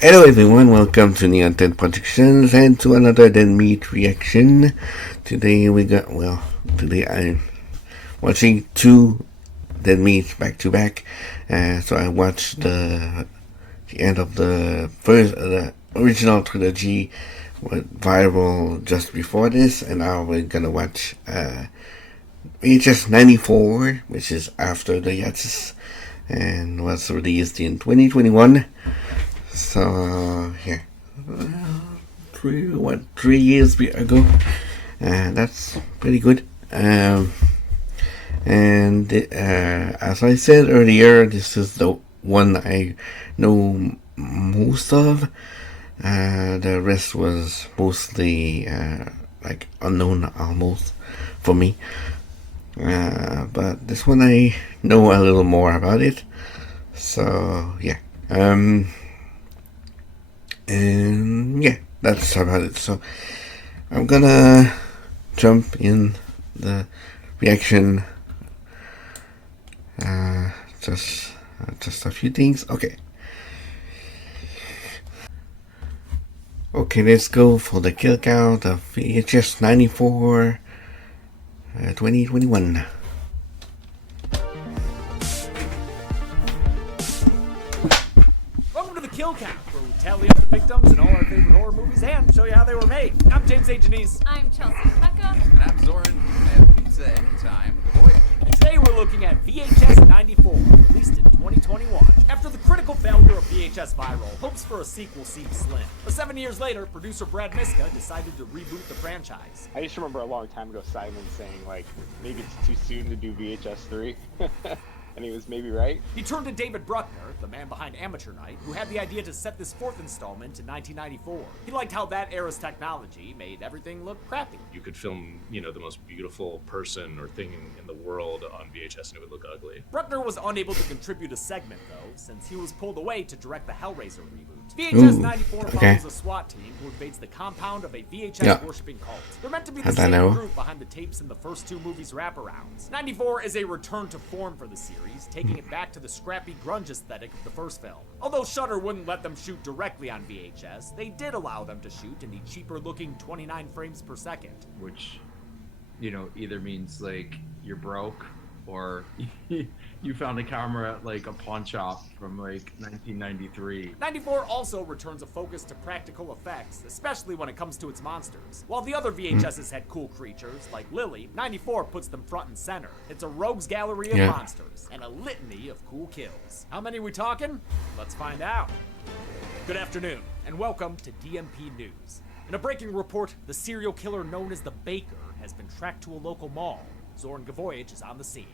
Hello everyone, welcome to Nihonten Productions and to another Dead Meat reaction. Today I'm watching two Dead Meats back to back. So I watched the end of the original trilogy went viral just before this, and now we're gonna watch VHS 94, which is after the Yachts and was released in 2021. So yeah, 3 years ago, and that's pretty good. And as I said earlier, this is the one I know most of. The rest was mostly like unknown almost for me. But this one I know a little more about it. So yeah. And yeah, that's about it. So I'm gonna jump in the reaction. Just a few things. Okay, let's go for the kill count of VHS 94 2021. Welcome to the Kill Count, where we tally up the victims in all our favorite horror movies and show you how they were made. I'm James A. Janice. I'm Chelsea Pekka. And I'm Zoran. I have pizza anytime. Boy. And today we're looking at VHS 94, released in 2021. After the critical failure of VHS Viral, hopes for a sequel seemed slim. But 7 years later, producer Brad Miska decided to reboot the franchise. I just remember a long time ago Simon saying, like, maybe it's too soon to do VHS 3. And he was maybe right. He turned to David Bruckner, the man behind Amateur Night, who had the idea to set this fourth installment in 1994. He liked how that era's technology made everything look crappy. You could film, the most beautiful person or thing in the world on VHS and it would look ugly. Bruckner was unable to contribute a segment, though, since he was pulled away to direct the Hellraiser reboot. VHS 94 follows a SWAT team who invades the compound of a VHS worshipping cult. They're meant to be the same group behind the tapes in the first two movies' wraparounds. 94 is a return to form for the series, taking it back to the scrappy grunge aesthetic of the first film. Although Shudder wouldn't let them shoot directly on VHS, they did allow them to shoot in the cheaper-looking 29 frames per second. Which, either means, like, you're broke or you found a camera at, like, a pawn shop from, like, 1993. 94 also returns a focus to practical effects, especially when it comes to its monsters. While the other VHSs had cool creatures, like Lily, 94 puts them front and center. It's a rogues gallery of monsters, and a litany of cool kills. How many we talking? Let's find out. Good afternoon, and welcome to DMP News. In a breaking report, the serial killer known as the Baker has been tracked to a local mall. Zoran Gavoyage is on the scene.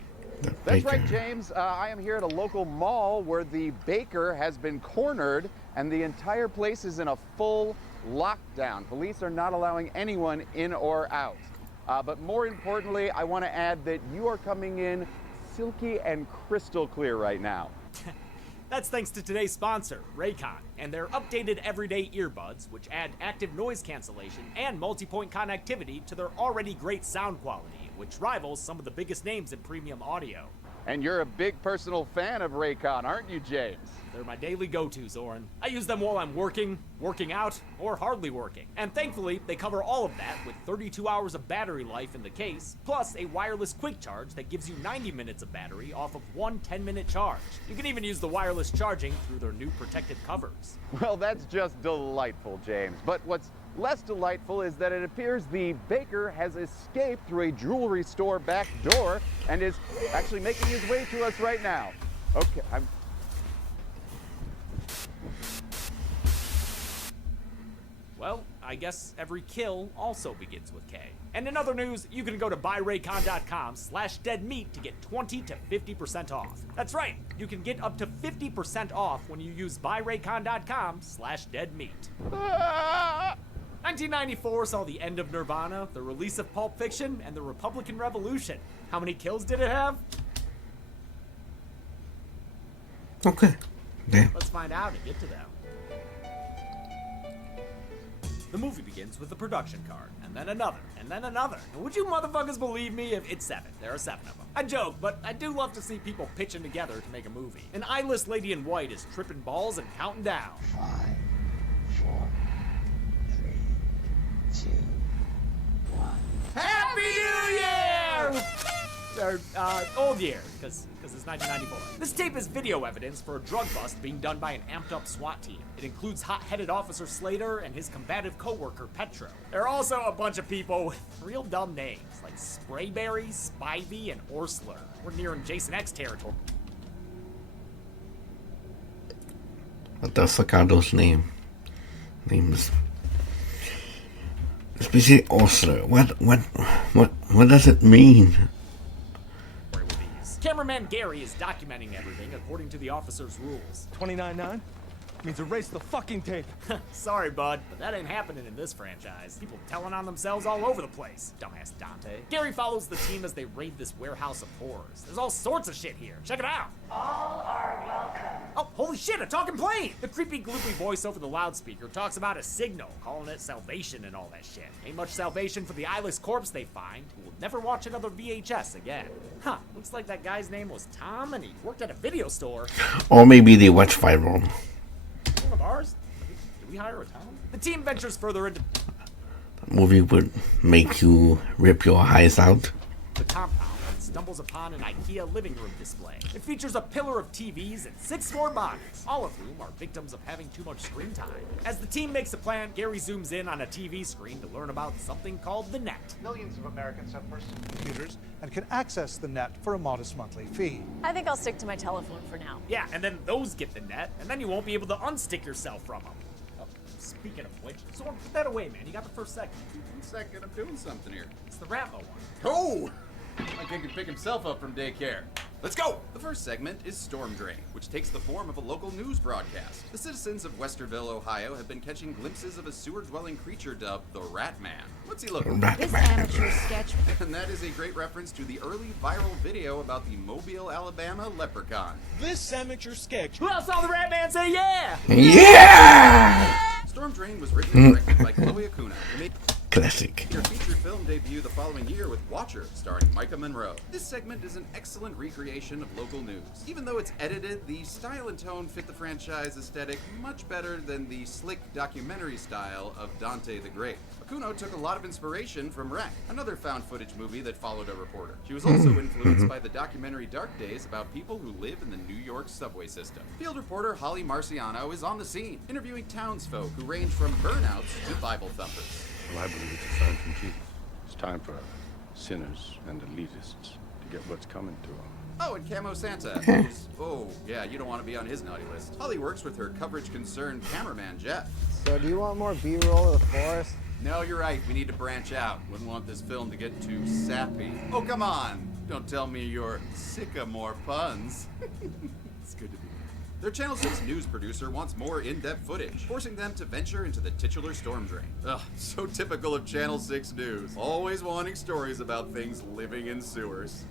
That's right, James. I am here at a local mall where the baker has been cornered and the entire place is in a full lockdown. Police are not allowing anyone in or out. But more importantly, I want to add that you are coming in silky and crystal clear right now. That's thanks to today's sponsor, Raycon, and their updated everyday earbuds, which add active noise cancellation and multi-point connectivity to their already great sound quality, which rivals some of the biggest names in premium audio. And you're a big personal fan of Raycon, aren't you, James? They're my daily go-to, Zoran. I use them while I'm working out, or hardly working. And thankfully, they cover all of that with 32 hours of battery life in the case, plus a wireless quick charge that gives you 90 minutes of battery off of one 10-minute charge. You can even use the wireless charging through their new protective covers. Well, that's just delightful, James. But what's less delightful is that it appears the baker has escaped through a jewelry store back door and is actually making his way to us right now. Okay, Well, I guess every kill also begins with K. And in other news, you can go to buyraycon.com/deadmeat to get 20 to 50% off. That's right, you can get up to 50% off when you use buyraycon.com/deadmeat. 1994 saw the end of Nirvana, the release of Pulp Fiction, and the Republican Revolution. How many kills did it have? Okay. Damn. Let's find out and get to them. The movie begins with a production card, and then another, and then another. And would you motherfuckers believe me if it's 7? There are 7 of them. I joke, but I do love to see people pitching together to make a movie. An eyeless lady in white is tripping balls and counting down. 5, or old year, because it's 1994. This tape is video evidence for a drug bust being done by an amped-up SWAT team. It includes hot-headed Officer Slater and his combative co-worker Petro. There are also a bunch of people with real dumb names, like Sprayberry, Spivey, and Orsler. We're nearing Jason X territory. What the fuck are those names? Especially Orsler. What does it mean? Cameraman Gary is documenting everything according to the officer's rules. 29-9 means erase the fucking tape. Sorry, bud, but that ain't happening in this franchise. People telling on themselves all over the place. Dumbass Dante. Gary follows the team as they raid this warehouse of horrors. There's all sorts of shit here. Check it out. All are welcome. Oh, holy shit, a talking plane! The creepy, gloopy voice over the loudspeaker talks about a signal, calling it salvation and all that shit. Ain't much salvation for the eyeless corpse they find, who will never watch another VHS again. Huh, looks like that guy's name was Tom and he worked at a video store. Or maybe they watch Viral. One of ours? Did we hire a Tom? The team ventures further into The movie would make you rip your eyes out. the compound and stumbles upon an IKEA living room display. It features a pillar of TVs and 6 more bodies, all of whom are victims of having too much screen time. As the team makes a plan, Gary zooms in on a TV screen to learn about something called the net. Millions of Americans have personal computers and can access the net for a modest monthly fee. I think I'll stick to my telephone for now. Yeah, and then those get the net, and then you won't be able to unstick yourself from them. Oh, speaking of which, so put that away, man. You got the first second. 1 second, I'm doing something here. It's the Ratmo one. Oh! My kid can pick himself up from daycare. Let's go! The first segment is Storm Drain, which takes the form of a local news broadcast. The citizens of Westerville, Ohio have been catching glimpses of a sewer-dwelling creature dubbed the Rat Man. What's he looking for? This amateur sketch. And that is a great reference to the early viral video about the Mobile, Alabama leprechaun. This amateur sketch. Who else saw the Rat Man say yeah? Yeah! Storm Drain was written and directed by Chloe Acuna. It made Classic. their feature film debut the following year with Watcher, starring Micah Monroe. This segment is an excellent recreation of local news. Even though it's edited, the style and tone fit the franchise aesthetic much better than the slick documentary style of Dante the Great. Akuno took a lot of inspiration from Wreck, another found footage movie that followed a reporter. She was also influenced by the documentary Dark Days about people who live in the New York subway system. Field reporter Holly Marciano is on the scene, interviewing townsfolk who range from burnouts to Bible thumpers. Well, I believe it's a sign from Jesus. It's time for sinners and elitists to get what's coming to them. Oh, and Camo Santa. who's- oh, yeah, you don't want to be on his naughty list. Holly works with her coverage-concerned cameraman, Jeff. So do you want more B-roll of the forest? No, you're right. We need to branch out. Wouldn't want this film to get too sappy. Oh, come on. Don't tell me you're sick of more puns. It's good to be here. Their Channel 6 news producer wants more in-depth footage, forcing them to venture into the titular storm drain. Ugh, so typical of Channel 6 news. Always wanting stories about things living in sewers.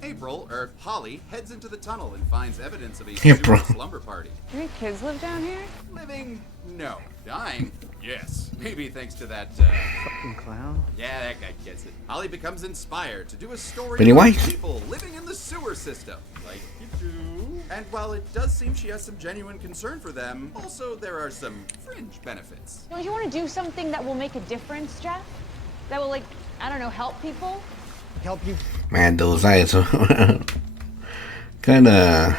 Holly, heads into the tunnel and finds evidence of a sewer slumber party. Any kids live down here? Living? No. Dying? Yes. Maybe thanks to that, Fucking clown. yeah, that guy gets it. Holly becomes inspired to do a story Pennywise? about people living in the sewer system. Like you do. And while it does seem she has some genuine concern for them, also there are some fringe benefits. Don't you want to do something that will make a difference, Jeff? That will, like, I don't know, help people? Help you. Man, those eyes are kinda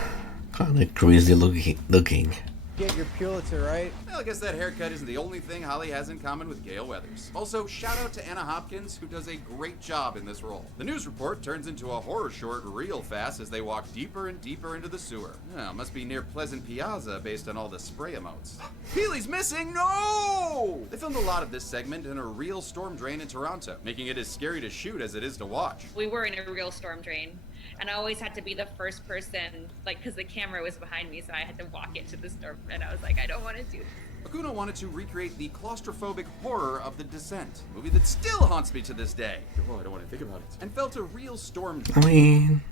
crazy looking. Get your Pulitzer, right? Well, I guess that haircut isn't the only thing Holly has in common with Gail Weathers. Also, shout out to Anna Hopkins, who does a great job in this role. The news report turns into a horror short real fast as they walk deeper and deeper into the sewer. Oh, must be near Pleasant Piazza based on all the spray emotes. Healy's missing! No! They filmed a lot of this segment in a real storm drain in Toronto, making it as scary to shoot as it is to watch. We were in a real storm drain, and I always had to be the first person, like, because the camera was behind me, so I had to walk into the storm, and I was like, I don't want to do this. Akuno wanted to recreate the claustrophobic horror of The Descent, a movie that still haunts me to this day. Oh, I don't want to think about it. And felt a real storm I mean,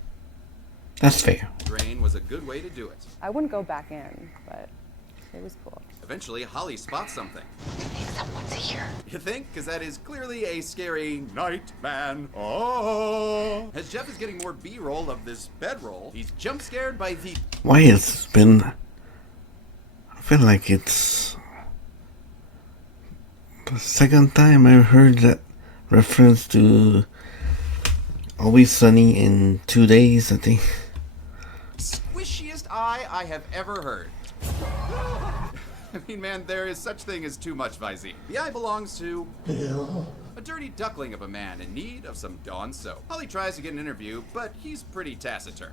that's fair. drain was a good way to do it. I wouldn't go back in, but it was cool. Eventually, Holly spots something. I think someone's here. You think? Because that is clearly a scary night man. Oh! As Jeff is getting more B-roll of this bedroll, he's jump scared by the Why it's been... I feel like it's... the second time I heard that reference to Always Sunny in 2 days, I think. Squishiest eye I have ever heard. I mean, man, there is such thing as too much Visine. The eye belongs to Bill, a dirty duckling of a man in need of some Dawn soap. Holly tries to get an interview, but he's pretty taciturn.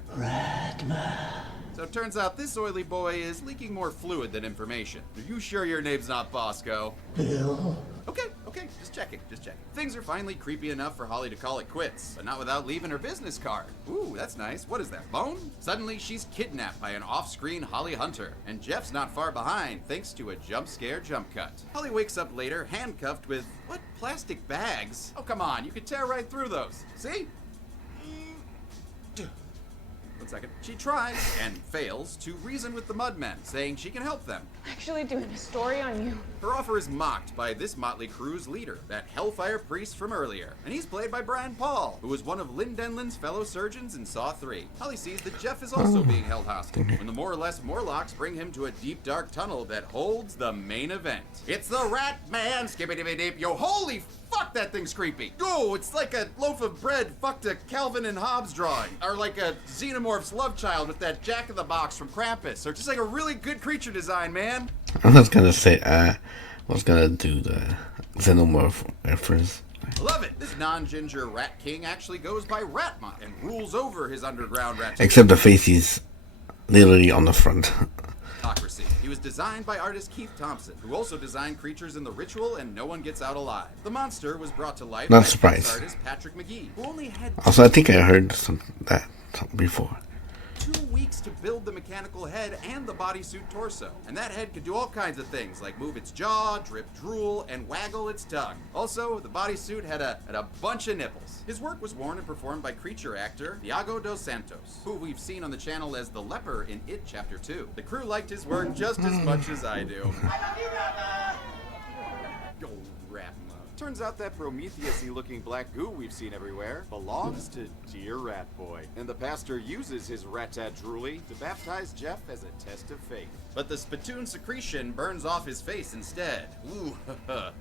So it turns out this oily boy is leaking more fluid than information. Are you sure your name's not Bosco? Bill. Okay, just checking. Things are finally creepy enough for Holly to call it quits, but not without leaving her business card. Ooh, that's nice. What is that, bone? Suddenly, she's kidnapped by an off-screen Holly hunter, and Jeff's not far behind thanks to a jump scare jump cut. Holly wakes up later, handcuffed with, what, plastic bags? Oh, come on, you could tear right through those. See? 1 second. She tries, and fails, to reason with the Mudmen, saying she can help them. Actually doing a story on you. Her offer is mocked by this motley crew's leader, that Hellfire priest from earlier. And he's played by Brian Paul, who was one of Lynn Denlin's fellow surgeons in Saw 3. Holly sees that Jeff is also being held hostage, when the more or less Morlocks bring him to a deep dark tunnel that holds the main event. It's the Rat Man, skippity-dip, yo, holy fuck, that thing's creepy. Oh, it's like a loaf of bread fucked a Calvin and Hobbes drawing. Or like a Xenomorph's love child with that Jack-in-the-Box from Krampus. Or just like a really good creature design, man. I was gonna say, was gonna do the Xenomorph reference. Love it. This non-ginger rat king actually goes by Ratma and rules over his underground rat. Except the face is literally on the front. Democracy. He was designed by artist Keith Thompson, who also designed creatures in The Ritual and No One Gets Out Alive. The monster was brought to life Not by surprised. artist Patrick McGee, who only had Also, I think I heard that before. 2 weeks to build the mechanical head and the bodysuit torso. And that head could do all kinds of things, like move its jaw, drip drool, and waggle its tongue. Also, the bodysuit had a bunch of nipples. His work was worn and performed by creature actor Iago dos Santos, who we've seen on the channel as the leper in It Chapter 2. The crew liked his work just as much as I do. Yo, Ratma. Turns out that Prometheus-y looking black goo we've seen everywhere belongs to Dear Rat Boy. And the pastor uses his ratat drooly to baptize Jeff as a test of faith. But the spittoon secretion burns off his face instead. Ooh,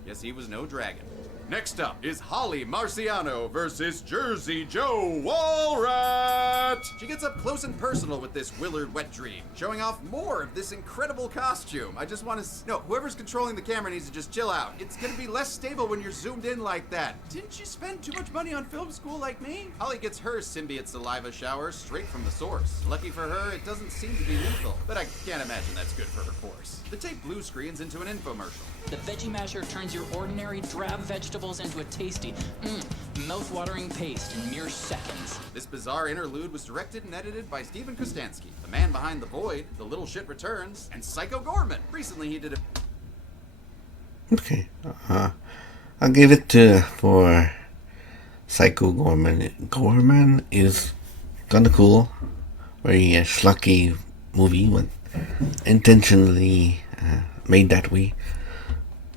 yes, he was no dragon. Next up is Holly Marciano versus Jersey Joe Walrat. She gets up close and personal with this Willard wet dream, showing off more of this incredible costume. I just want to... No, whoever's controlling the camera needs to just chill out. It's going to be less stable when you're zoomed in like that. Didn't you spend too much money on film school like me? Holly gets her symbiote saliva shower straight from the source. Lucky for her, it doesn't seem to be lethal, but I can't imagine that's good for her force. The tape blue screens into an infomercial. The Veggie Masher turns your ordinary drab vegetables into a tasty, mouth-watering paste in mere seconds. This bizarre interlude was directed and edited by Steven Kostansky, the man behind The Void, The Little Shit Returns, and Psycho Gorman. Recently he did a... Okay, I'll give it to for Psycho Gorman. Gorman is kinda cool. Very schlocky movie, but intentionally made that way.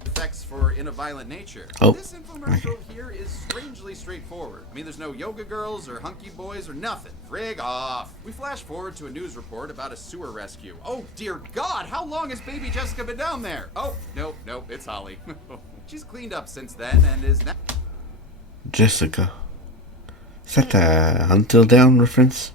Effects for In a Violent Nature. Oh, This infomercial here is strangely straightforward. I mean, there's no yoga girls or hunky boys or nothing. Frig off. We flash forward to a news report about a sewer rescue. Oh, dear God, how long has baby Jessica been down there? Oh, nope, it's Holly. She's cleaned up since then and is now... Jessica. Is that a Until Dawn reference?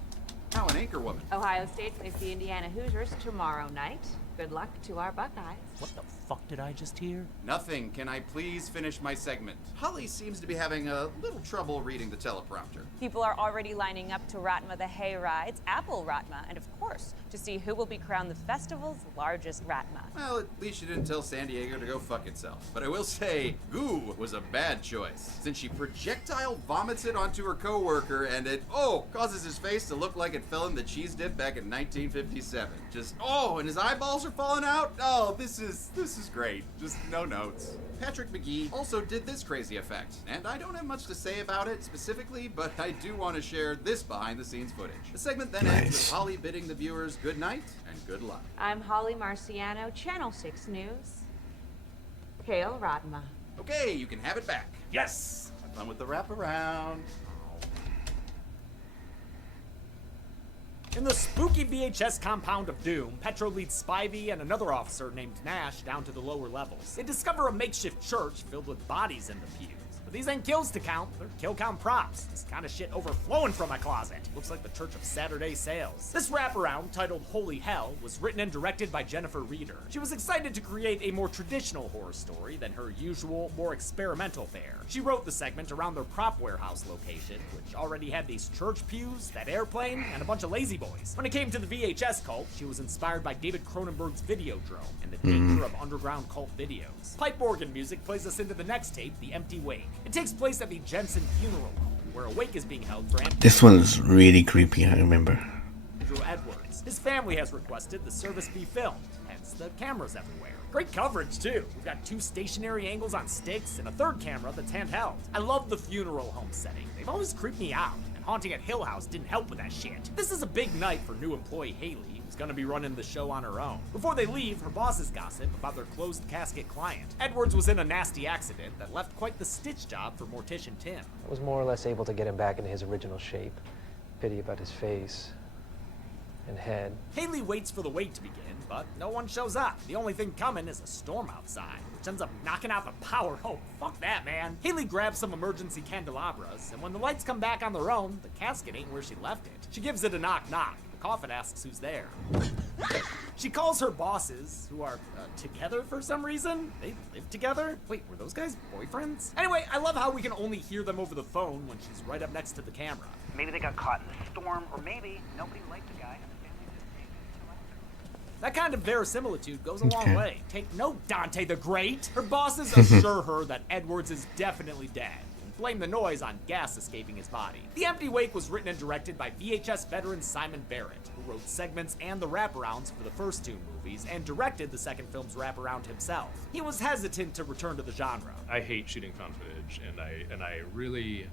Now an anchor woman. Ohio State plays the Indiana Hoosiers tomorrow night. Good luck to our Buckeyes. What the fuck did I just hear? Nothing. Can I please finish my segment? Holly seems to be having a little trouble reading the teleprompter. People are already lining up to Ratma the Hayride's Apple Ratma, and of course, to see who will be crowned the festival's largest Ratma. Well, at least she didn't tell San Diego to go fuck itself. But I will say, goo was a bad choice, since she projectile vomits it onto her coworker and it, causes his face to look like it fell in the cheese dip back in 1957. And his eyeballs are falling out? Oh, this is great. Just no notes. Patrick McGee also did this crazy effect, and I don't have much to say about it specifically, but I do want to share this behind-the-scenes footage. The segment then ends with Holly bidding the viewers good night and good luck. I'm Holly Marciano, Channel 6 News. Hail Ratma. Okay, you can have it back. Yes! Have fun with the wraparound. In the spooky VHS compound of doom, Petro leads Spivey and another officer named Nash down to the lower levels. They discover a makeshift church filled with bodies in the pews. But these ain't kills to count, they're kill count props. This kind of shit overflowing from my closet. Looks like the Church of Saturday Sales. This wraparound, titled Holy Hell, was written and directed by Jennifer Reeder. She was excited to create a more traditional horror story than her usual, more experimental fare. She wrote the segment around their prop warehouse location, which already had these church pews, that airplane, and a bunch of lazy boys. When it came to the VHS cult, she was inspired by David Cronenberg's Videodrome and the danger of underground cult videos. Pipe organ music plays us into the next tape, The Empty Wake. It takes place at the Jensen Funeral Home, where a wake is being held for This one is really creepy, I remember. Andrew Edwards. His family has requested the service be filmed, hence the cameras everywhere. Great coverage, too. We've got 2 stationary angles on sticks and a 3rd camera that's handheld. I love the funeral home setting. They've always creeped me out, and Haunting at Hill House didn't help with that shit. This is a big night for new employee Haley, who's gonna be running the show on her own. Before they leave, her bosses gossip about their closed casket client. Edwards was in a nasty accident that left quite the stitch job for Mortician Tim. I was more or less able to get him back into his original shape. Pity about his face and head. Haley waits for the wake to begin, but no one shows up. The only thing coming is a storm outside, which ends up knocking out the power. Oh, fuck that, man. Haley grabs some emergency candelabras, and when the lights come back on their own, the casket ain't where she left it. She gives it a knock-knock. The coffin asks who's there. She calls her bosses, who are together for some reason. They live together? Wait, were those guys boyfriends? Anyway, I love how we can only hear them over the phone when she's right up next to the camera. Maybe they got caught in the storm, or maybe nobody liked the guy. That kind of verisimilitude goes a long way. Take note, Dante the Great. Her bosses assure her that Edwards is definitely dead, and blame the noise on gas escaping his body. The Empty Wake was written and directed by VHS veteran Simon Barrett, who wrote segments and the wraparounds for the first 2 movies, and directed the second film's wraparound himself. He was hesitant to return to the genre. I hate shooting found footage, and I really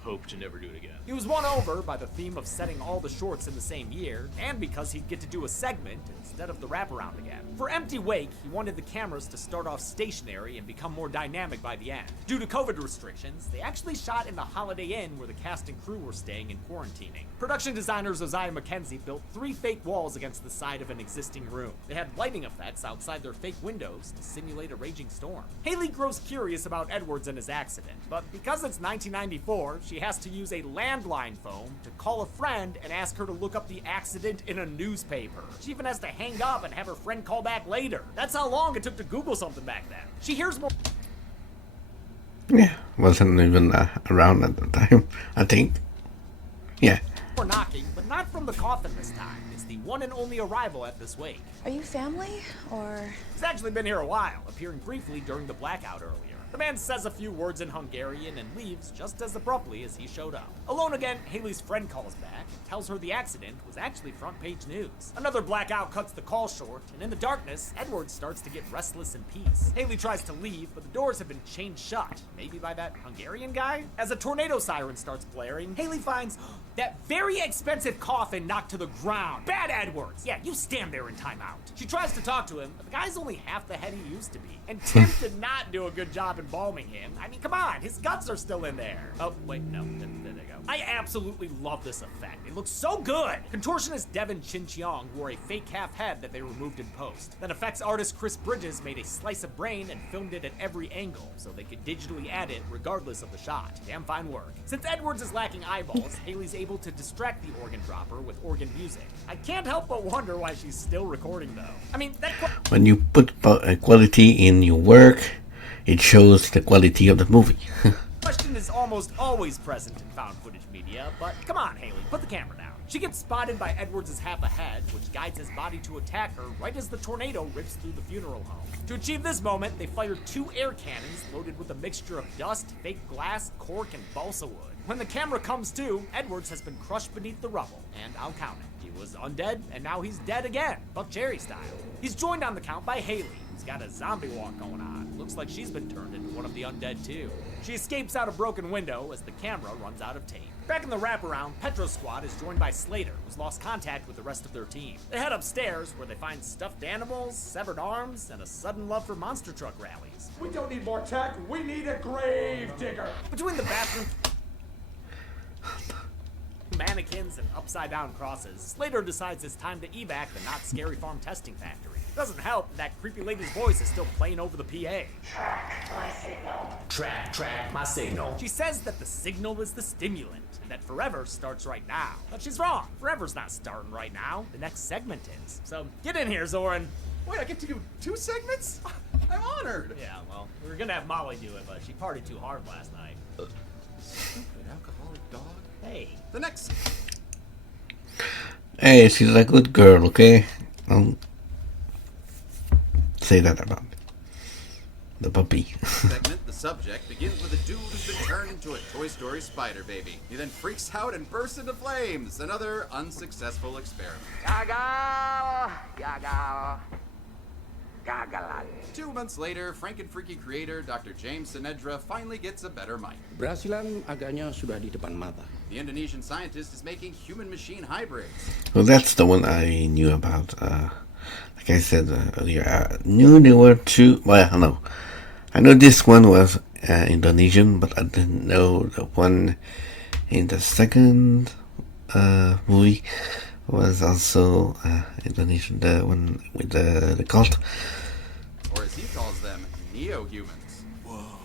hope to never do it again. He was won over by the theme of setting all the shorts in the same year, and because he'd get to do a segment instead of the wraparound again. For Empty Wake, he wanted the cameras to start off stationary and become more dynamic by the end. Due to COVID restrictions, they actually shot in the Holiday Inn where the cast and crew were staying and quarantining. Production designer Josiah McKenzie built 3 fake walls against the side of an existing room. They had lighting effects outside their fake windows to simulate a raging storm. Haley grows curious about Edwards and his accident, but because it's 1994, she has to use a landline phone to call a friend and ask her to look up the accident in a newspaper. She even has to hang up and have her friend call back later. That's how long it took to Google something back then. She hears more. Yeah, wasn't even around at the time, I think. Yeah. More knocking, but not from the coffin this time. It's the one and only arrival at this wake. Are you family, or...? He's actually been here a while, appearing briefly during the blackout earlier. The man says a few words in Hungarian and leaves just as abruptly as he showed up. Alone again, Haley's friend calls back and tells her the accident was actually front page news. Another blackout cuts the call short, and in the darkness, Edwards starts to get restless in peace. Haley tries to leave, but the doors have been chained shut, maybe by that Hungarian guy? As a tornado siren starts blaring, Haley finds that very expensive coffin knocked to the ground. Bad Edwards! Yeah, you stand there in timeout. She tries to talk to him, but the guy's only half the head he used to be. And Tim did not do a good job embalming him. I mean, come on, his guts are still in there. Oh, wait, no, there they go. I absolutely love this effect. It looks so good! Contortionist Devin Chin-Cheong wore a fake half head that they removed in post. Then effects artist Chris Bridges made a slice of brain and filmed it at every angle, so they could digitally add it regardless of the shot. Damn fine work. Since Edwards is lacking eyeballs, Haley's able to distract the organ dropper with organ music. I can't help but wonder why she's still recording though. I mean, that when you put quality in your work, it shows the quality of the movie. question is almost always present in found footage media, but come on, Haley, put the camera down. She gets spotted by Edwards' half a head, which guides his body to attack her right as the tornado rips through the funeral home. To achieve this moment, they fire 2 air cannons loaded with a mixture of dust, fake glass, cork, and balsa wood. When the camera comes to, Edwards has been crushed beneath the rubble, and I'll count it. He was undead, and now he's dead again, Buck Cherry style. He's joined on the count by Haley, who's got a zombie walk going on. Looks like she's been turned into one of the undead too. She escapes out a broken window as the camera runs out of tape. Back in the wraparound, Petro's squad is joined by Slater, who's lost contact with the rest of their team. They head upstairs, where they find stuffed animals, severed arms, and a sudden love for monster truck rallies. We don't need more tech, we need a grave digger! Between the bathroom mannequins and upside-down crosses, Slater decides it's time to evac the Not Scary Farm testing factory. Doesn't help that creepy lady's voice is still playing over the PA. Track my signal. She says that the signal is the stimulant, and that forever starts right now. But she's wrong. Forever's not starting right now. The next segment is. So get in here, Zoran. Wait, I get to do 2 segments? I'm honored. Yeah, well, we were gonna have Molly do it, but she partied too hard last night. Stupid alcoholic dog. Hey. The next. Hey, she's a good girl, okay? Don't say that about the puppy. Segment, the subject, begins with a dude who's been turned into a Toy Story spider baby. He then freaks out and bursts into flames. Another unsuccessful experiment. Gagal! Gagal! Gagalan. 2 months later, Frankenfreaky creator Dr. James Sinedra finally gets a better mic. Keberhasilan agaknya sudah di depan mata. The Indonesian scientist is making human-machine hybrids. Well, that's the one I knew about. Like I said earlier, I knew there were 2. Well, no. I know this one was Indonesian, but I didn't know the one in the second movie was also Indonesian, the one with the cult. Or as he calls them, neo-humans. Whoa.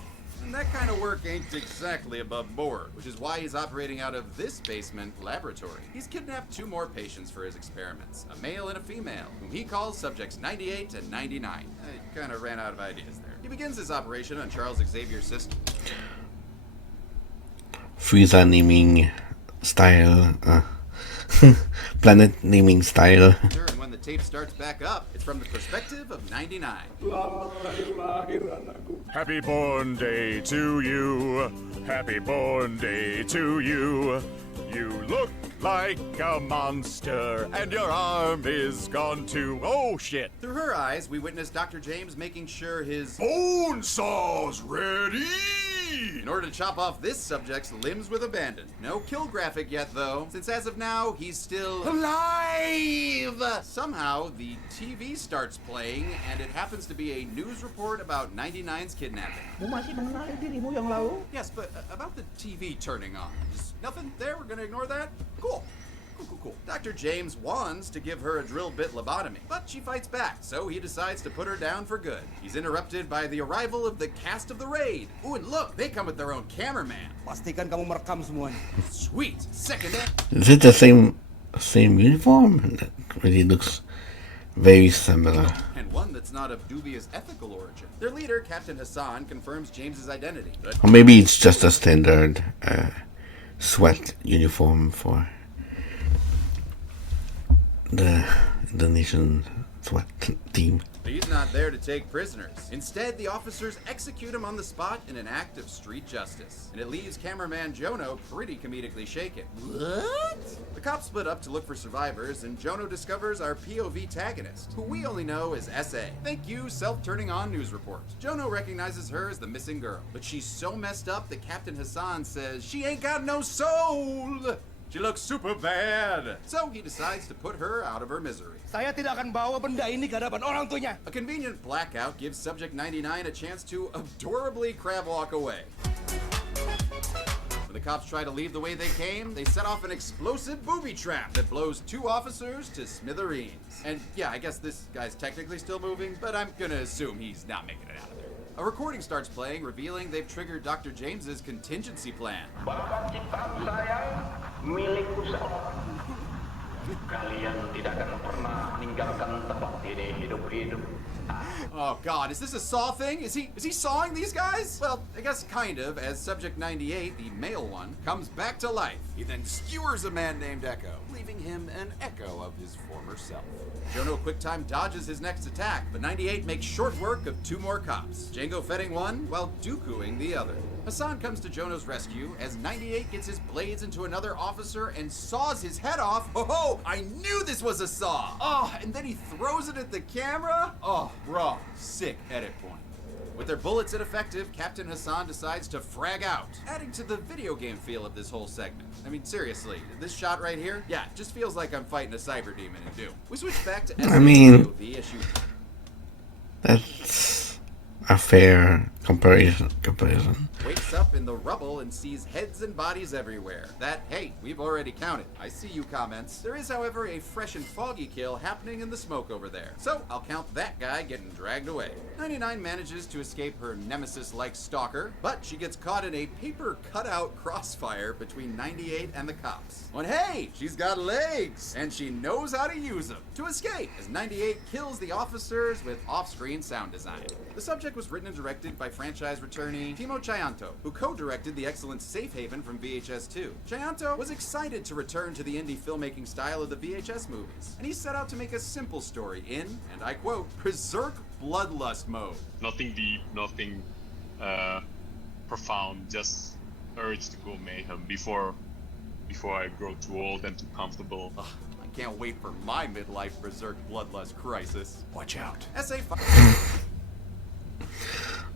And that kind of work ain't exactly above board, which is why he's operating out of this basement laboratory. He's kidnapped 2 more patients for his experiments, a male and a female, whom he calls subjects 98 and 99. He kind of ran out of ideas there. He begins his operation on Charles Xavier's system. Frieza naming style. Planet naming style. And when the tape starts back up, it's from the perspective of 99. Happy born day to you. Happy born day to you. You look like a monster, and your arm is gone too. Oh, shit. Through her eyes, we witness Dr. James making sure his bone saw's ready. In order to chop off this subject's limbs with abandon. No kill graphic yet, though, since as of now, he's still alive! Somehow, the TV starts playing, and it happens to be a news report about 99's kidnapping. Yes, but about the TV turning on. Is nothing there? We're gonna ignore that? Cool. Cool. Dr. James wants to give her a drill bit lobotomy, but she fights back, so he decides to put her down for good. He's interrupted by the arrival of the cast of the raid. Ooh, and look, they come with their own cameraman. Pastikan kamu merekam semuanya. Sweet. Second. Is it the same uniform? That really looks very similar. And one that's not of dubious ethical origin. Their leader, Captain Hassan, confirms James's identity. But Or maybe it's just a standard Swat uniform for the Indonesian SWAT team. he's not there to take prisoners. Instead, the officers execute him on the spot in an act of street justice. And it leaves cameraman Jono pretty comedically shaken. What? The cops split up to look for survivors, and Jono discovers our POV antagonist, who we only know as SA. Thank you, self-turning on news report. Jono recognizes her as the missing girl, but she's so messed up that Captain Hassan says she ain't got no soul. She looks super bad. So he decides to put her out of her misery. Saya tidak akan bawa benda ini ke hadapan orang tuanya. A convenient blackout gives Subject 99 a chance to adorably crab walk away. When the cops try to leave the way they came, they set off an explosive booby trap that blows 2 officers to smithereens. And yeah, I guess this guy's technically still moving, but I'm gonna assume he's not making it out of there. A recording starts playing, revealing they've triggered Dr. James's contingency plan. Bakat ciptaan saya milikku seorang. Kalian tidak akan pernah meninggalkan tempat ini hidup-hidup. Oh god, is this a Saw thing? Is he sawing these guys? Well, I guess kind of, as Subject 98, the male one, comes back to life. He then skewers a man named Echo, leaving him an echo of his former self. Jono QuickTime dodges his next attack, but 98 makes short work of 2 more cops, Django fetting one while Dookuing the other. Hassan comes to Jono's rescue as 98 gets his blades into another officer and saws his head off. Oh, I knew this was a saw! Oh, and then he throws it at the camera? Oh, raw, sick edit point. With their bullets ineffective, Captain Hassan decides to frag out, adding to the video game feel of this whole segment. I mean, seriously, this shot right here, yeah, it just feels like I'm fighting a cyber demon in Doom. We switch back to I mean, POV issue. that's a fair comparison. Wakes up in the rubble and sees heads and bodies everywhere. That, hey, we've already counted. I see you comments. There is, however, a fresh and foggy kill happening in the smoke over there. So I'll count that guy getting dragged away. 99 manages to escape her nemesis-like stalker, but she gets caught in a paper cutout crossfire between 98 and the cops. When hey, she's got legs, and she knows how to use them to escape as 98 kills the officers with off-screen sound design. The subject was written and directed by franchise returnee Timo Chayanto, who co-directed the excellent Safe Haven from VHS 2. Chayanto was excited to return to the indie filmmaking style of the VHS movies, and he set out to make a simple story in, and I quote, berserk bloodlust mode. Nothing deep, nothing profound, just urge to go mayhem before I grow too old and too comfortable. Ugh, I can't wait for my midlife berserk bloodlust crisis. Watch out.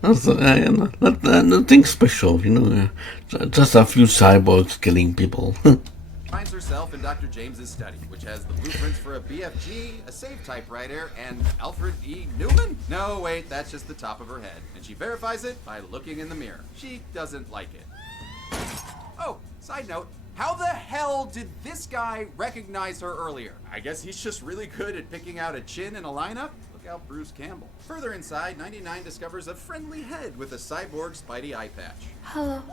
Nothing special, just a few cyborgs killing people. Finds herself in Dr. James's study, which has the blueprints for a BFG, a safe typewriter, and Alfred E. Newman? No, wait, that's just the top of her head. And she verifies it by looking in the mirror. She doesn't like it. Oh, side note. How the hell did this guy recognize her earlier? I guess he's just really good at picking out a chin in a lineup. Look out, Bruce Campbell. Further inside, 99 discovers a friendly head with a cyborg Spidey eye patch. Hello.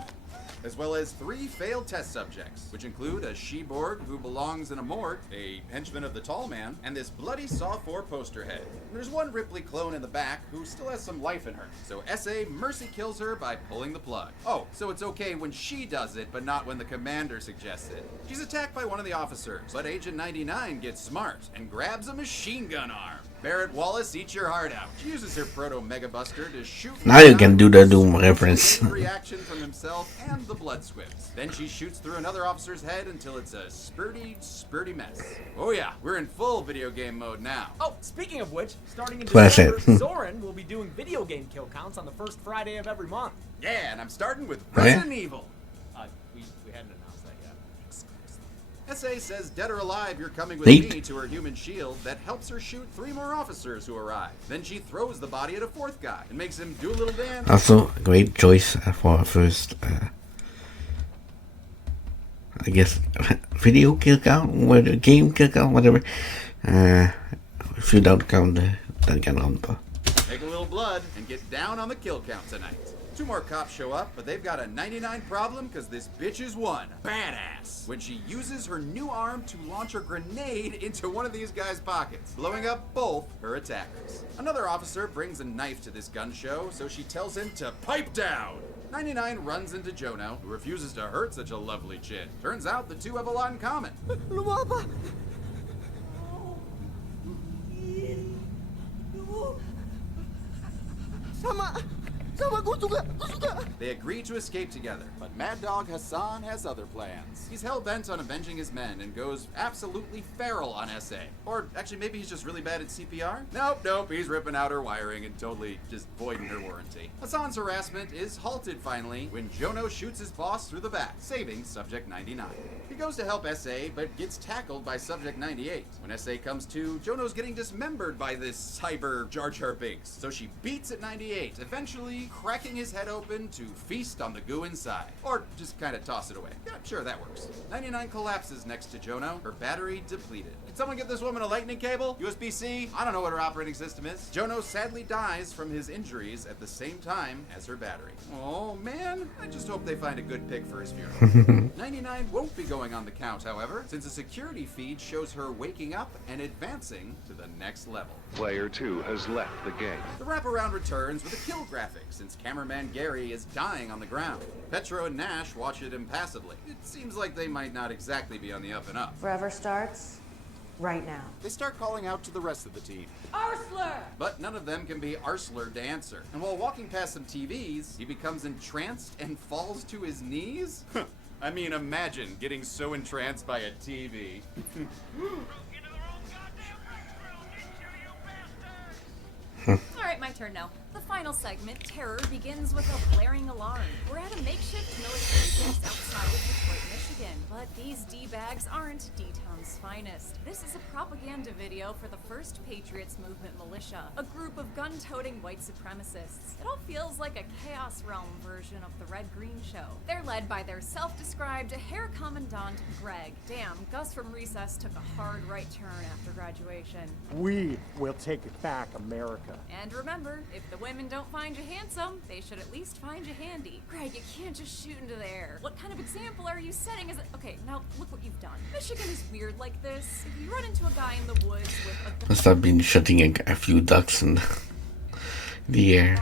As well as 3 failed test subjects, which include a she-borg who belongs in a morgue, a henchman of the Tall Man, and this bloody Saw 4 poster head. There's one Ripley clone in the back who still has some life in her, so S.A. mercy kills her by pulling the plug. Oh, so it's okay when she does it, but not when the commander suggests it. She's attacked by one of the officers, but Agent 99 gets smart and grabs a machine gun arm. Barrett Wallace, eat your heart out. She uses her proto-mega buster to shoot. Now you can do the Doom reference. Reaction from himself and the blood squibs. Then she shoots through another officer's head until it's a spurty mess. Oh yeah, we're in full video game mode now. Oh, speaking of which, starting in Flash December, it. Soren will be doing video game kill counts on the first Friday of every month. Yeah, and I'm starting with Oh, yeah? Resident Evil. We hadn't announced that yet. SA says, dead or alive, you're coming with Neat. me to her human shield that helps her shoot 3 more officers who arrive. Then she throws the body at a 4th guy and makes him do a little dance. Also, a great choice for first, I guess, video kill count, whatever, game kill count, whatever. If you don't count that can run. Take a little blood and get down on the kill count tonight. 2 more cops show up, but they've got a 99 problem because this bitch is one badass when she uses her new arm to launch a grenade into one of these guys' pockets, blowing up both her attackers. Another officer brings a knife to this gun show, so she tells him to pipe down. 99 runs into Jono, who refuses to hurt such a lovely chin. Turns out the two have a lot in common. They agree to escape together, but Mad Dog Hassan has other plans. He's hell-bent on avenging his men and goes absolutely feral on SA. Or actually, maybe he's just really bad at CPR? Nope, he's ripping out her wiring and totally just voiding her warranty. Hassan's harassment is halted finally when Jono shoots his boss through the back, saving Subject 99. He goes to help SA, but gets tackled by Subject 98. When SA comes to, Jono's getting dismembered by this cyber Jar Jar Binks, so she beats at 98, eventually cracking his head open to feast on the goo inside. Or just kind of toss it away. Yeah, sure, that works. 99 collapses next to Jono, her battery depleted. Did someone get this woman a lightning cable? USB-C? I don't know what her operating system is. Jono sadly dies from his injuries at the same time as her battery. Oh man, I just hope they find a good pick for his funeral. 99 won't be going on the count, however, since a security feed shows her waking up and advancing to the next level. Player 2 has left the game. The wraparound returns with a kill graphic, since cameraman Gary is dying on the ground. Petro and Nash watch it impassively. It seems like they might not exactly be on the up and up. Forever starts right now. They start calling out to the rest of the team. Arsler! But none of them can be Arsler to answer. And while walking past some TVs, he becomes entranced and falls to his knees? I mean, imagine getting so entranced by a TV. Alright, my turn now. The final segment, Terror, begins with a blaring alarm. We're at a makeshift military base outside of Detroit, Michigan. Michigan. But these D-bags aren't D-Town's finest. This is a propaganda video for the First Patriots Movement Militia, a group of gun-toting white supremacists. It all feels like a Chaos Realm version of the Red Green Show. They're led by their self-described Herr Commandant Greg. Damn, Gus from Recess took a hard right turn after graduation. We will take back America. And remember, if the women don't find you handsome, they should at least find you handy. Greg, you can't just shoot into the air. What kind of example are you setting as a... Okay, now look what you've done. Michigan is weird like this. If you run into a guy in the woods with a... Must have been shooting a few ducks in the air.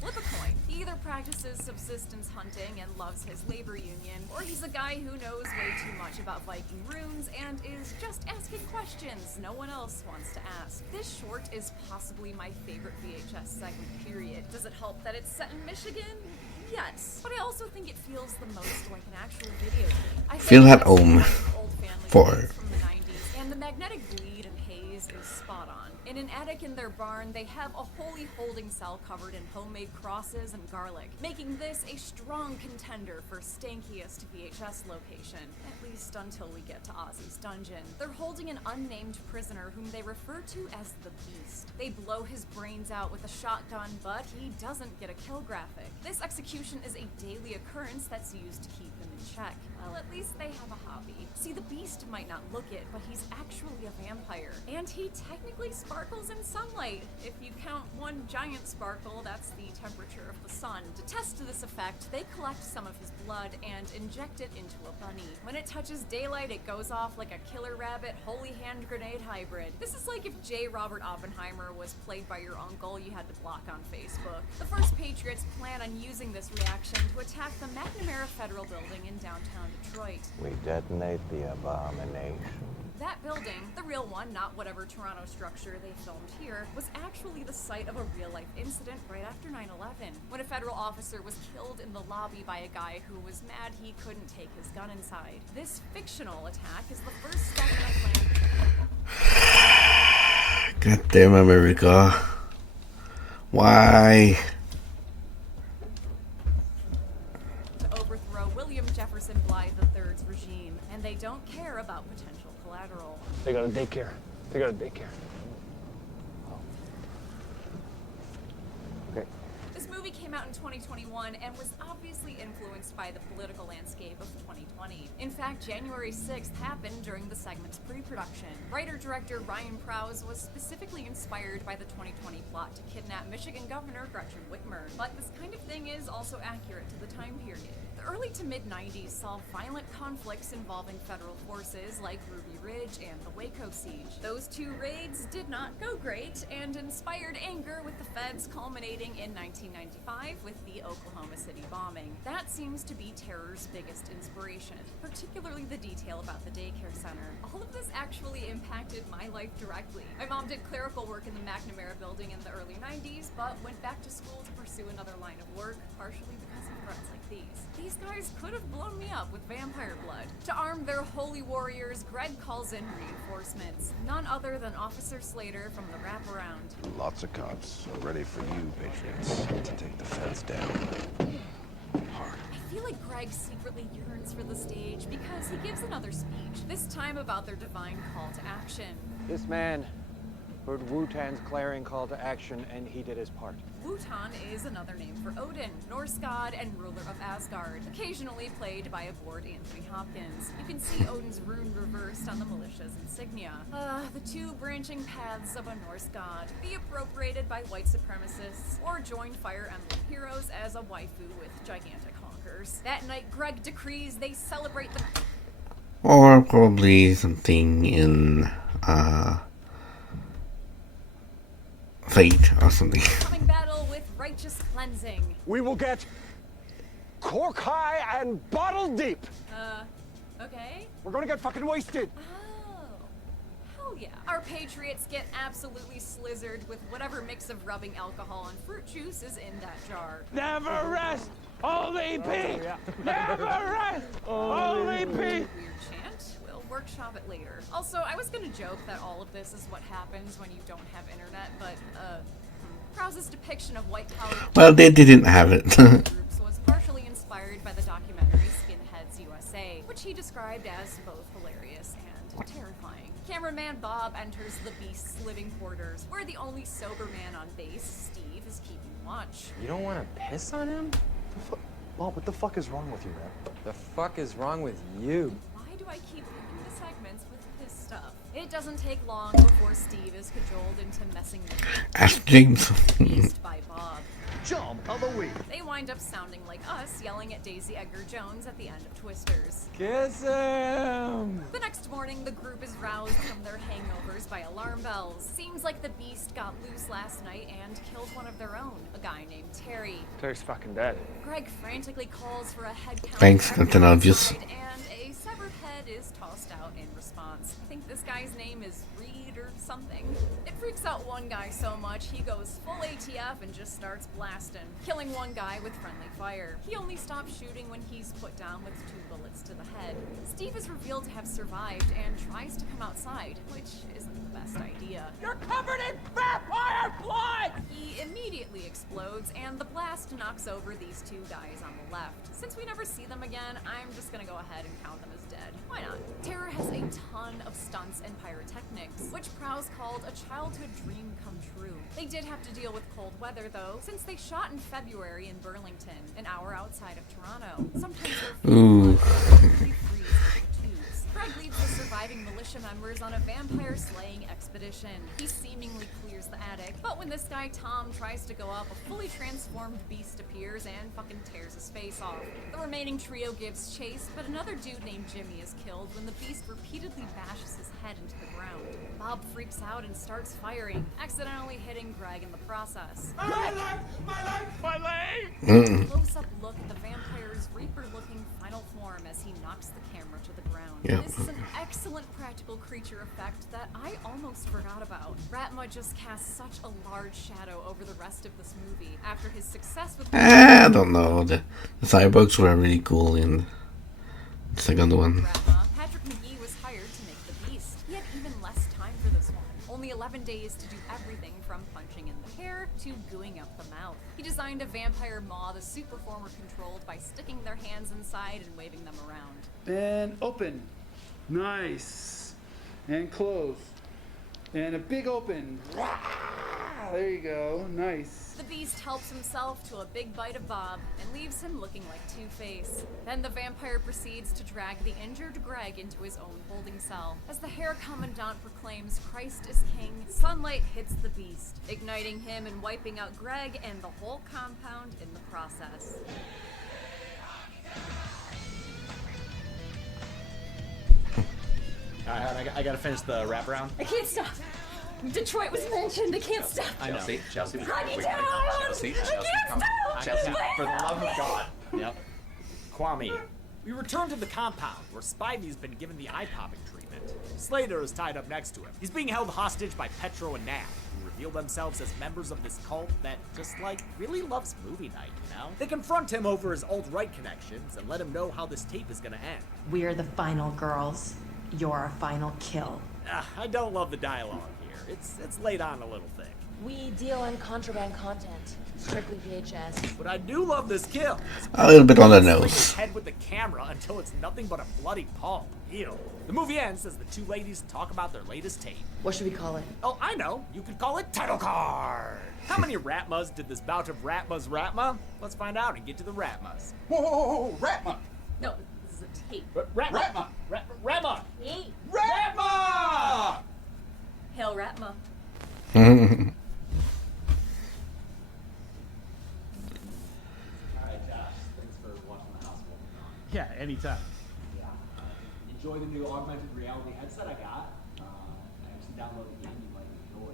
Flip a coin. He either practices subsistence hunting and loves his labor union, or he's a guy who knows way too much about Viking runes and is just asking questions no one else wants to ask. This short is possibly my favorite VHS segment, period. Does it help that it's set in Michigan? Yes, but I also think it feels the most like an actual video game. I Feel at home for from the 90s, and the magnetic bleed and haze is spot on. In an attic in their barn, they have a holy holding cell covered in homemade crosses and garlic, making this a strong contender for stankiest VHS location, at least until we get to Ozzy's dungeon. They're holding an unnamed prisoner whom they refer to as the Beast. They blow his brains out with a shotgun, but he doesn't get a kill graphic. This execution is a daily occurrence that's used to keep him in check. Well, at least they have a hobby. See, the Beast might not look it, but he's actually a vampire. And he technically sparkles in sunlight. If you count one giant sparkle, that's the temperature of the sun. To test this effect, they collect some of his blood and inject it into a bunny. When it touches daylight, it goes off like a killer rabbit holy hand grenade hybrid. This is like if J. Robert Oppenheimer was played by your uncle you had to block on Facebook. The First Patriots plan on using this reaction to attack the McNamara Federal Building in downtown Detroit. We detonate the abomination. That building, the real one, not whatever Toronto structure they filmed here, was actually the site of a real-life incident right after 9/11, when a federal officer was killed in the lobby by a guy who was mad he couldn't take his gun inside. This fictional attack is the first step in a plan. God damn America. Why? To overthrow William Jefferson Blythe III's regime, and they don't care about potential collateral. They got a daycare. They got a daycare. Okay. This movie came out in 2021 and was obviously influenced by the political landscape of 2020. In fact, January 6th happened during the segment's pre-production. Writer-director Ryan Prowse was specifically inspired by the 2020 plot to kidnap Michigan Governor Gretchen Whitmer. But this kind of thing is also accurate to the time period. The early to mid-90s saw violent conflicts involving federal forces like Ruby Ridge and the Waco siege. Those two raids did not go great and inspired anger with the feds, culminating in 1995 with the Oklahoma City bombing. That seems to be terror's biggest inspiration, particularly the detail about the daycare center. All of this actually impacted my life directly. My mom did clerical work in the McNamara building in the early 90s, but went back to school to pursue another line of work, partially because of threats like these. These guys could have blown me up with vampire blood. To arm their holy warriors, Greg calls in reinforcements. None other than Officer Slater from the wraparound. Lots of cops are ready for you, Patriots, to take the feds down. I feel like Greg secretly yearns for the stage because he gives another speech, this time about their divine call to action. This man heard Wu-Tan's clarion call to action, and he did his part. Wu-Tan is another name for Odin, Norse god and ruler of Asgard, occasionally played by a bored Anthony Hopkins. You can see Odin's rune reversed on the militia's insignia. The two branching paths of a Norse god. Be appropriated by white supremacists, or join Fire Emblem heroes as a waifu with gigantic honkers. That night, Greg decrees they celebrate the... Or probably something in, Fate or something. Coming battle with righteous cleansing. We will get cork high and bottle deep. Okay. We're gonna get fucking wasted. Hell yeah. Our Patriots get absolutely slizzard with whatever mix of rubbing alcohol and fruit juice is in that jar. Never rest, only P. Never rest, only P. Weird chant. We'll workshop it later. Also, I was gonna joke that all of this is what happens when you don't have internet, but Prowse's depiction of white collar Well, they didn't have it. groups was partially inspired by the documentary Skinheads USA, Bob enters the Beast's living quarters, where the only sober man on base, Steve, is keeping watch. You don't want to piss on him? Bob, what the fuck is wrong with you, man? The fuck is wrong with you? Why do I keep picking the segments with his stuff? It doesn't take long before Steve is cajoled into messing with Ask James. Beast by Bob. Jump of the week. They wind up sounding like us yelling at Daisy Edgar Jones at the end of Twisters. Kiss him! The next morning, the group is roused from their hangovers by alarm bells. Seems like the Beast got loose last night and killed one of their own, a guy named Terry. Terry's fucking dead. Greg frantically calls for a head count. Thanks, Captain Obvious. And a severed head is tossed out in response. I think this guy's name is Reed or something. It freaks out one guy so much he goes full ATF and just starts blasting, killing one guy with friendly fire. He only stops shooting when he's put down with 2 bullets to the head. Steve is revealed to have survived and tries to come outside, which isn't the best idea. You're covered in vampire blood! He immediately explodes, and the blast knocks over these 2 guys on the left. Since we never see them again, I'm just gonna go ahead and count them as dead. Why not? Terror has a ton of stunts and pyrotechnics, which Prowse called a childhood dream come true. They did have to deal with cold weather, though, since they shot in February in Burlington, an hour outside of Toronto. Sometimes they're Greg leads the surviving militia members on a vampire slaying expedition. He seemingly clears the attic, but when this guy Tom tries to go up, a fully transformed Beast appears and fucking tears his face off. The remaining trio gives chase, but another dude named Jimmy is killed when the Beast repeatedly bashes his head into the ground. Bob freaks out and starts firing, accidentally hitting Greg in the process. My leg! Close-up look at the vampire's Reaper-looking final form as he knocks the camera to the ground. Yep. This is an excellent practical creature effect that I almost forgot about. Ratma just casts such a large shadow over the rest of this movie after his success with I don't know. The cyborgs were really cool in the second one. Ratma, Patrick McGee was hired to make the Beast. He had even less time for this one. Only 11 days to do everything from punching in the hair to gooing up the mouth. He designed a vampire maw the Superformer controlled by sticking their hands inside and waving them around. And open. Nice. And close. And a big open. There you go. Nice. The Beast helps himself to a big bite of Bob and leaves him looking like Two-Face. Then the vampire proceeds to drag the injured Greg into his own holding cell. As the Hair Commandant proclaims Christ is king, sunlight hits the Beast, igniting him and wiping out Greg and the whole compound in the process. Alright, I gotta finish the wraparound. I can't stop. Detroit was mentioned. I can't stop. I know. Chelsea. I can't Chelsea, stop. for the love of God. Yep. Kwame. We return to the compound, where Spivey's been given the eye-popping treatment. Slater is tied up next to him. He's being held hostage by Petro and Nat, who reveal themselves as members of this cult that just, really loves movie night, you know? They confront him over his alt-right connections and let him know how this tape is gonna end. We're the final girls. You're our final kill. I don't love the dialogue here. It's laid on a little thick. We deal in contraband content. Strictly VHS. But I do love this kill. A little bit on the Sling nose. his head with the camera until it's nothing but a bloody pulp. Ew. The movie ends as the 2 ladies talk about their latest tape. What should we call it? Oh, I know. You could call it Title Card. How many Ratmas did this bout of Ratmas Ratma? Let's find out and get to the Ratmas. Whoa, Ratma! No, this is a tape. Ratma! Ratma! Hey! Ratma! Hail Ratma. Alright, Josh. Thanks for watching the house. Yeah, anytime. Yeah. Enjoy the new augmented reality headset I got. I actually downloaded the game you might enjoy.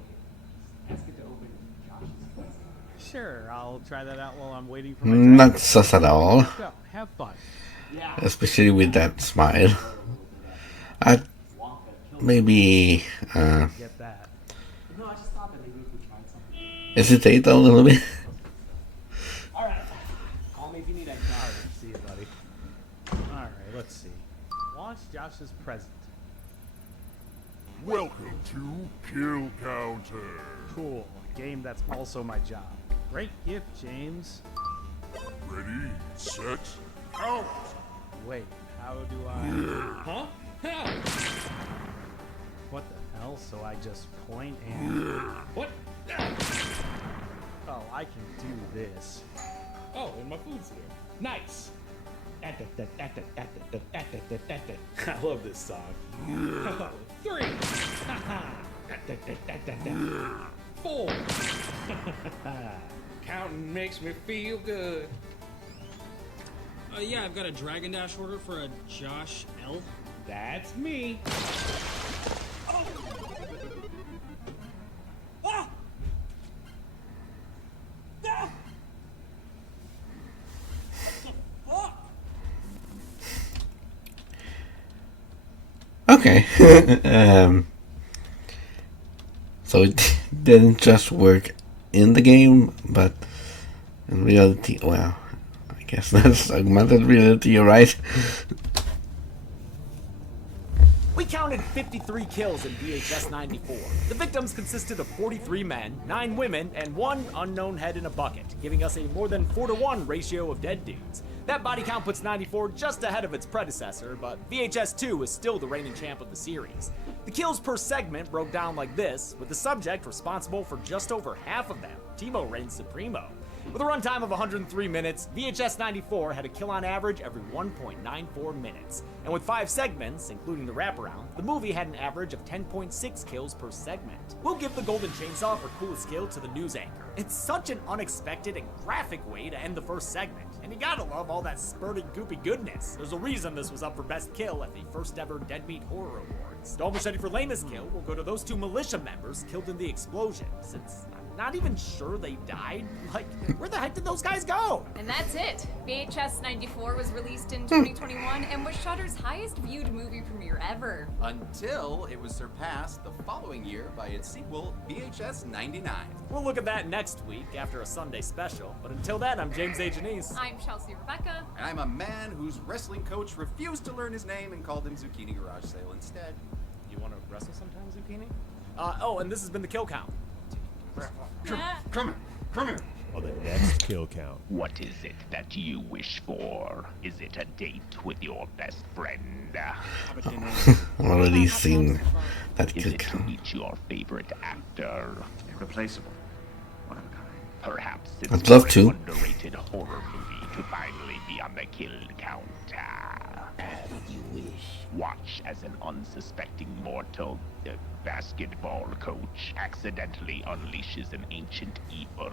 Just ask it to open Josh's headset. Sure, I'll try that out while I'm waiting for my Not sus at all. So, have fun. Especially with that smile. I maybe Get that. No, I just thought that maybe we could try something. hesitate a little bit. Alright. Call me if you need anything. Alright, see you, buddy. Alright, let's see. Launch Josh's present. Welcome to Kill Counter. Cool. A game that's also my job. Great gift, James. Ready, set, out. Wait, how do I... Yeah. Huh? What the else, so I just point and... What? Oh, I can do this. Oh, and my food's here. Nice. I love this song. 3. 4. Counting makes me feel good. Yeah, I've got a Dragon Dash order for a Josh L. That's me. Oh! Ah! Ah! Okay. So it didn't just work in the game, but in reality, well, I guess that's augmented reality, you're right. We counted 53 kills in VHS 94. The victims consisted of 43 men, 9 women, and 1 unknown head in a bucket, giving us a more than 4-to-1 ratio of dead dudes. That body count puts 94 just ahead of its predecessor, but VHS 2 is still the reigning champ of the series. The kills per segment broke down like this, with the subject responsible for just over half of them. Timo reigns supremo. With a runtime of 103 minutes, VHS 94 had a kill on average every 1.94 minutes. And with 5 segments, including the wraparound, the movie had an average of 10.6 kills per segment. We'll give the Golden Chainsaw for coolest kill to the news anchor. It's such an unexpected and graphic way to end the first segment, and you gotta love all that spurting goopy goodness. There's a reason this was up for best kill at the first ever Dead Meat Horror Awards. Dome Machete for lamest kill will go to those 2 militia members killed in the explosion, since I'm not even sure they died. Like, where the heck did those guys go? And that's it. VHS 94 was released in 2021 and was Shudder's highest viewed movie premiere ever. Until it was surpassed the following year by its sequel, VHS 99. We'll look at that next week after a Sunday special, but until then, I'm James A. Janice. I'm Chelsea Rebecca. And I'm a man whose wrestling coach refused to learn his name and called him Zucchini Garage Sale instead. You want to wrestle sometime, Zucchini? Oh, and this has been the Kill Count. Come here. On the next kill count. What is it that you wish for? Is it a date with your best friend? Already seen that Is kill it to count. meet your favorite actor? Irreplaceable. One of a kind. Perhaps it's I'd love for to. an underrated horror movie to finally be on the kill count. As you wish. Watch as an unsuspecting mortal, basketball coach, accidentally unleashes an ancient evil.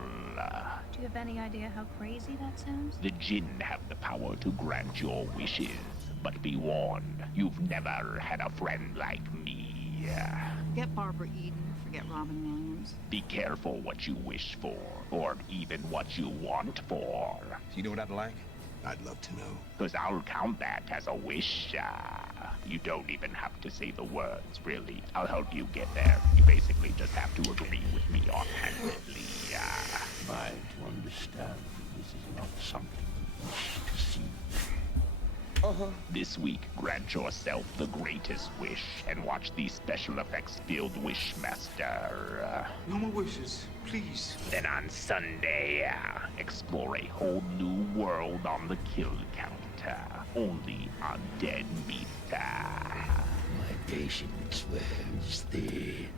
Do you have any idea how crazy that sounds? The Jinn have the power to grant your wishes, but be warned, you've never had a friend like me. Forget Barbara Eden, forget Robin Williams. Be careful what you wish for, or even what you want for. You know what I'd like? I'd love to know. Because I'll count that as a wish. You don't even have to say the words, really. I'll help you get there. You basically just have to agree with me offhandedly. Mine to understand this is not something you wish to see. This week, grant yourself the greatest wish and watch the special effects filled Wishmaster. No more wishes, please. Then on Sunday, explore a whole new world on the kill count. Only on Dead Meat. My patience wears thin.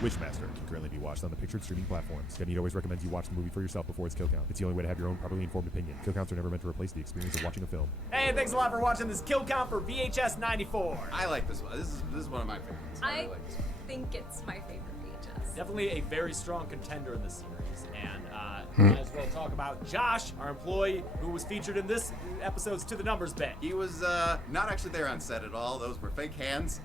Wishmaster can currently be watched on the pictured streaming platforms. Dead Meat always recommends you watch the movie for yourself before its kill count. It's the only way to have your own properly informed opinion. Kill counts are never meant to replace the experience of watching a film. Hey, thanks a lot for watching this Kill Count for VHS 94. I like this one. This is one of my favorites. I really like this one. think it's my favorite VHS. Definitely a very strong contender in the series, and might as well talk about Josh, our employee, who was featured in this episode's To the Numbers bit. He was not actually there on set at all. Those were fake hands.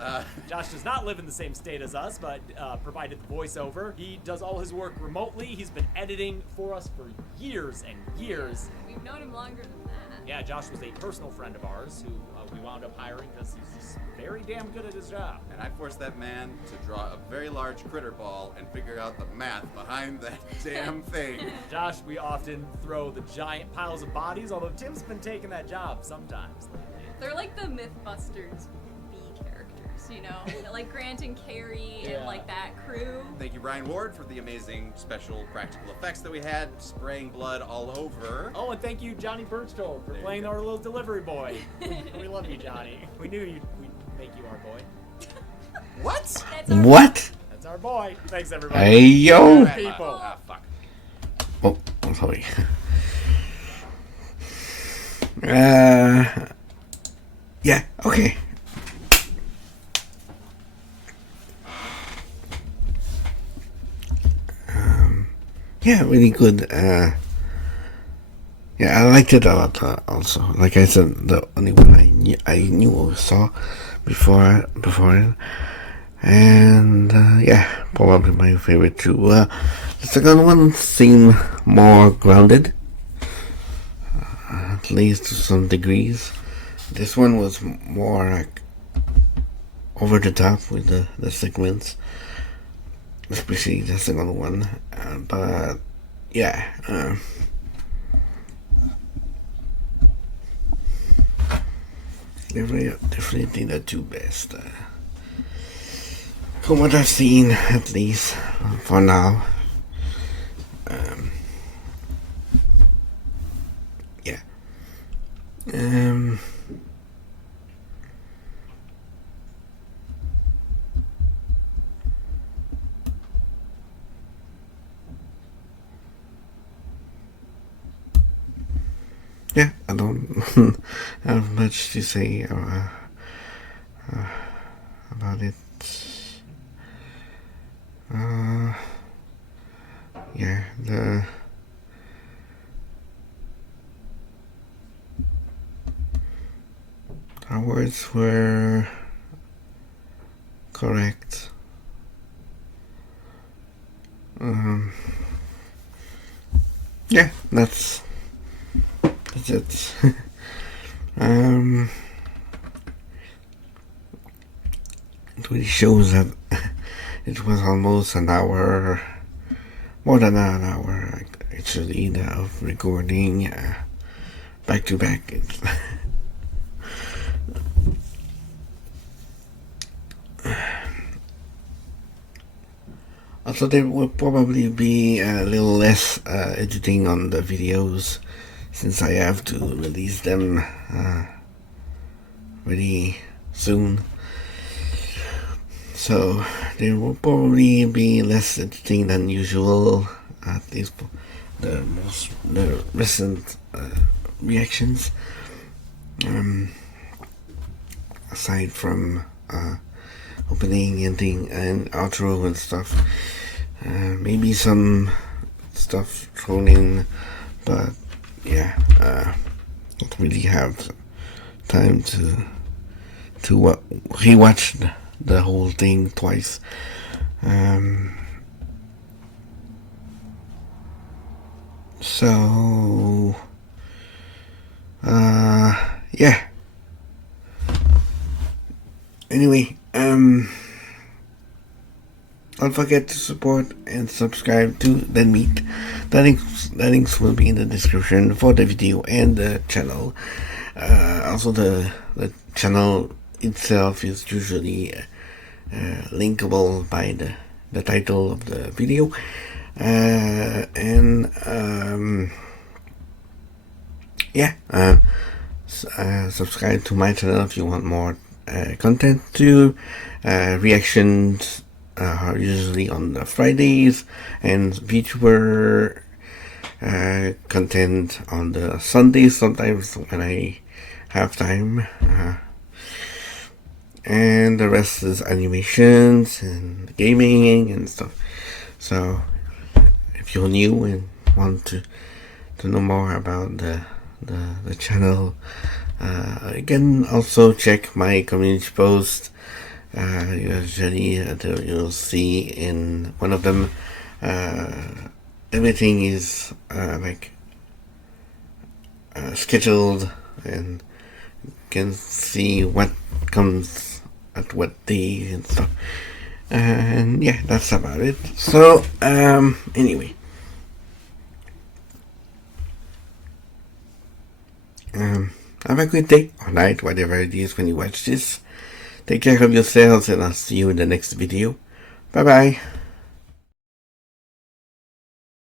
Josh does not live in the same state as us, but provided the voiceover. He does all his work remotely. He's been editing for us for years and years. We've known him longer than that. Yeah, Josh was a personal friend of ours who we wound up hiring because he's just very damn good at his job. And I forced that man to draw a very large critter ball and figure out the math behind that damn thing. Josh, we often throw the giant piles of bodies, although Tim's been taking that job sometimes lately. They're like the Mythbusters B characters, you know? Like Grant and Carrie and like that crew. Thank you, Ryan Ward, for the amazing special practical effects that we had, spraying blood all over. Oh, and thank you, Johnny Birchgold, for playing our little delivery boy. We love you, Johnny. We knew we'd make you our boy. What? What? That's our boy. Thanks, everybody. Hey, yo. People. Ah, fuck. Oh, I'm sorry. Yeah, okay. Yeah, really good. Yeah, I liked it a lot. Also, like I said, the only one I knew or saw before, and yeah, probably my favorite too. The second one seemed more grounded, at least to some degrees. This one was more like over the top with the segments, especially the second one. But yeah, definitely the two best. From what I've seen, at least for now. Yeah. Yeah, I don't have much to say about it. Yeah, the our words were correct. Yeah, that's it. It really shows that it was almost an hour, more than an hour actually, of recording back to back. Also, there will probably be a little less editing on the videos since I have to release them really soon. So there will probably be less editing than usual, at least the recent reactions. Aside from opening, ending, and outro and stuff, maybe some stuff thrown in, but yeah, don't really have time to rewatch the whole thing twice. So yeah. Anyway, don't forget to support and subscribe to The Meat. The links will be in the description for the video and the channel. Also, the channel itself is usually linkable by the title of the video. Subscribe to my channel if you want more content too. Reactions are usually on the Fridays, and VTuber content on the Sundays sometimes when I have time. And the rest is animations and gaming and stuff. So if you're new and want to know more about the channel, you can also check my community post. Usually you'll see in one of them everything is scheduled, and you can see what comes at what day and stuff. And yeah, that's about it. So anyway, have a good day or night, whatever it is when you watch this. Take care of yourselves, and I'll see you in the next video. Bye bye.